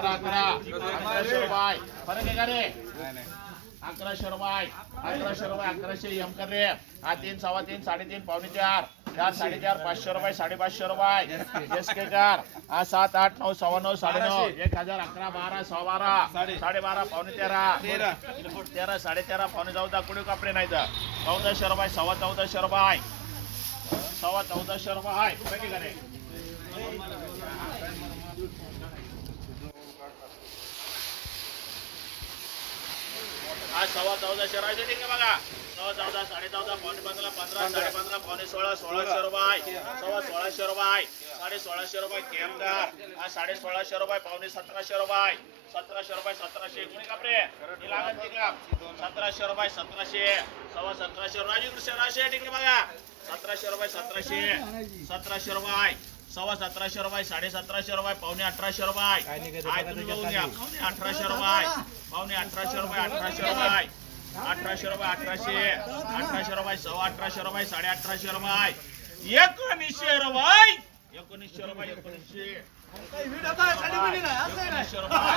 1111 रुपये फरक आहे का रे 1100 रुपये 1100 एम कर रे हा 3 सव्वा 3 3.5 पावणे 4 4 4.5 500 रुपये 550 रुपये एसके कार हा 7 8 9 सव्वा 9 9.5 1000 11 12 सव्वा 12 12.5 पावणे 13 13 13.5 पावणे 14 कुठे कापडे नाही तर 1400 रुपये सव्वा 1400 रुपये सव्वा 1400 रुपये फरक आहे का रे आज सव्वा 1400 राहायचे ठीक आहे बघा 14 14.5 पावणे 15 15 15.5 पावणे 16 1600 रुपये सव्वा 1600 रुपये 1650 रुपये केमदार आज 1650 रुपये पावणे 1700 रुपये 1700 रुपये 1700 कोणी कापरे हे लागत ठीक आहे 1700 रुपये 1700 सव्वा 1700 राजू कृष्ण ठीक आहे बघा 1700 रुपये 1700 रुपये सव्वा 1700 रुपये 1750 रुपये पावणे 1800 रुपये काय तुम्ही बघून घ्या पावणे 1800 रुपये पावणे 1800 रुपये 1800 रुपये 1800 रुपये 1800 रुपये सव्वा 1800 रुपये 1850 रुपये 1900 रुपये 1900 रुपये 1900 रुपये